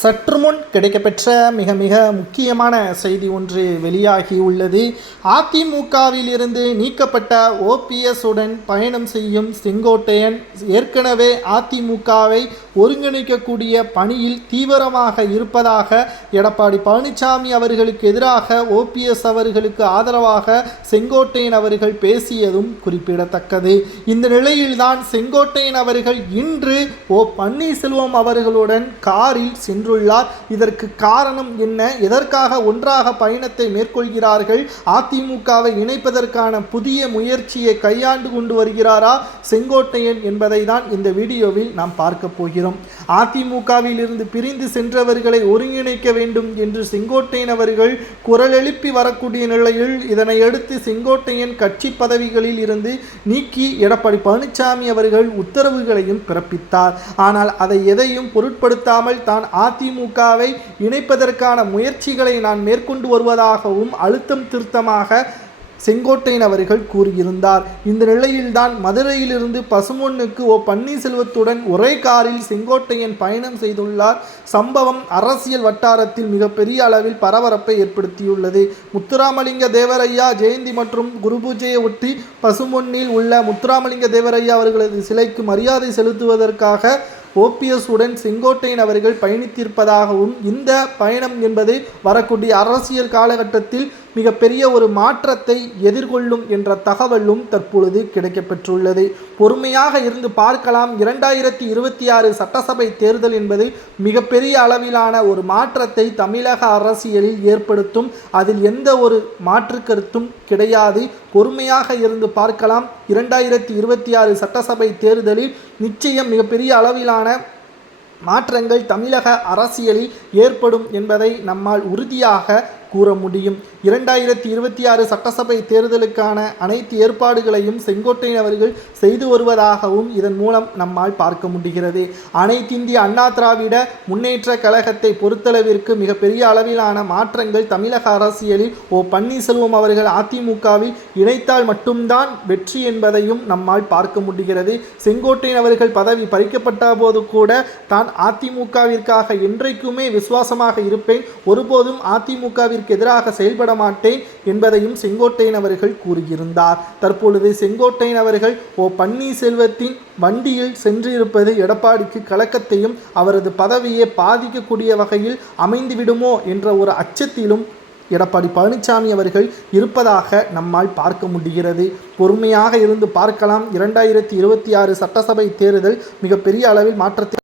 சற்று முன் கிடைக்கப்பெற்ற மிக மிக முக்கியமான செய்தி ஒன்று வெளியாகி உள்ளது. அதிமுகவில் இருந்து நீக்கப்பட்ட ஓபிஎஸ் உடன் பயணம் செய்யும் செங்கோட்டையன் ஏற்கனவே அதிமுகவை ஒருங்கிணைக்கக்கூடிய பணியில் தீவிரமாக இருப்பதாக எடப்பாடி பழனிசாமி அவர்களுக்கு எதிராக ஓபிஎஸ் அவர்களுக்கு ஆதரவாக செங்கோட்டையன் அவர்கள் பேசியதும் குறிப்பிடத்தக்கது. இந்த நிலையில்தான் செங்கோட்டையன் அவர்கள் இன்று ஓ பன்னீர்செல்வம் அவர்களுடன் காரில் சென்று சென்றுள்ளார் இதற்கு காரணம் என்ன? எதற்காக ஒன்றாக பயணத்தை மேற்கொள்கிறார்கள்? அதிமுகவை இணைப்பதற்கான புதிய முயற்சியை கையாண்டு கொண்டு வருகிறாரா? செங்கோட்டையன் என்பதை தான் இந்த வீடியோவில் நாம் பார்க்க போகிறோம். அதிமுகவில் இருந்து பிரிந்து சென்றவர்களை ஒருங்கிணைக்க வேண்டும் என்று செங்கோட்டையன் அவர்கள் குரல் எழுப்பி வரக்கூடிய நிலையில் இதனை அடுத்து செங்கோட்டையன் கட்சி பதவிகளில் இருந்து நீக்கி எடப்பாடி பழனிசாமி அவர்கள் உத்தரவுகளையும் பிறப்பித்தார். ஆனால் அதை எதையும் பொருட்படுத்தாமல் தான் அதிமுக அதிமுகவை இணைப்பதற்கான முயற்சிகளை நான் மேற்கொண்டு வருவதாகவும் அழுத்தம் திருத்தமாக செங்கோட்டையன் அவர்கள் கூறியிருந்தார். இந்த நிலையில்தான் மதுரையிலிருந்து பசுமொன்னுக்கு ஓ பன்னீர்செல்வத்துடன் ஒரே காரில் செங்கோட்டையன் பயணம் செய்துள்ளார். சம்பவம் அரசியல் வட்டாரத்தில் மிகப்பெரிய அளவில் பரபரப்பை ஏற்படுத்தியுள்ளது. முத்துராமலிங்க தேவரையா ஜெயந்தி மற்றும் குருபூஜையை ஒட்டி பசுமொன்னில் உள்ள முத்துராமலிங்க தேவரையா அவர்களது சிலைக்கு மரியாதை செலுத்துவதற்காக ஓபிஎஸ் உடன் செங்கோட்டையன் அவர்கள் பயணித்திருப்பதாகவும் இந்த பயணம் என்பது வரக்கூடிய அரசியல் காலகட்டத்தில் மிகப்பெரிய ஒரு மாற்றத்தை எதிர்கொள்ளும் என்ற தகவலும் தற்பொழுது கிடைக்கப்பெற்றுள்ளது. பொறுமையாக இருந்து பார்க்கலாம். இரண்டாயிரத்தி இருபத்தி ஆறு சட்டசபை தேர்தல் என்பது மிகப்பெரிய அளவிலான ஒரு மாற்றத்தை தமிழக அரசியலில் ஏற்படுத்தும். அதில் எந்த ஒரு மாற்று கருத்தும் கிடையாது. பொறுமையாக இருந்து பார்க்கலாம். இரண்டாயிரத்தி இருபத்தி ஆறு சட்டசபை தேர்தலில் நிச்சயம் மிகப்பெரிய அளவிலான மாற்றங்கள் தமிழக அரசியலில் ஏற்படும் என்பதை நம்மால் உறுதியாக கூற முடியும். இரண்டாயிரத்தி இருபத்தி ஆறு சட்டசபை தேர்தலுக்கான அனைத்து ஏற்பாடுகளையும் செங்கோட்டையன் அவர்கள் செய்து வருவதாகவும் இதன் மூலம் நம்மால் பார்க்க முடிகிறது. அனைத்திந்திய அண்ணா திராவிட முன்னேற்ற கழகத்தை பொறுத்தளவிற்கு மிகப்பெரிய அளவிலான மாற்றங்கள் தமிழக அரசியலில் ஓ பன்னீர்செல்வம் அவர்கள் அதிமுகவில் இணைத்தால் மட்டும்தான் வெற்றி என்பதையும் நம்மால் பார்க்க முடிகிறது. செங்கோட்டையன் அவர்கள் பதவி பறிக்கப்பட்ட போது கூட தான் அதிமுகவிற்காக என்றைக்குமே விசுவாசமாக இருப்பேன். ஒருபோதும் அதிமுகவிற்கு எதிராக செயல்பட மாட்டேன் என்பதையும் செங்கோட்டையன் அவர்கள் கூறியிருந்தார். தற்பொழுது செங்கோட்டையன் அவர்கள் ஓ பன்னீர்செல்வத்தின் வண்டியில் சென்றிருப்பது எடப்பாடிக்கு கலக்கத்தையும் அவரது பதவியை பாதிக்கக்கூடிய வகையில் அமைந்துவிடுமோ என்ற ஒரு அச்சத்திலும் எடப்பாடி பழனிசாமி அவர்கள் இருப்பதாக நம்மால் பார்க்க முடிகிறது. பொறுமையாக இருந்து பார்க்கலாம். இரண்டாயிரத்தி இருபத்தி ஆறு சட்டசபை தேர்தல் மிகப்பெரிய அளவில் மாற்றத்தை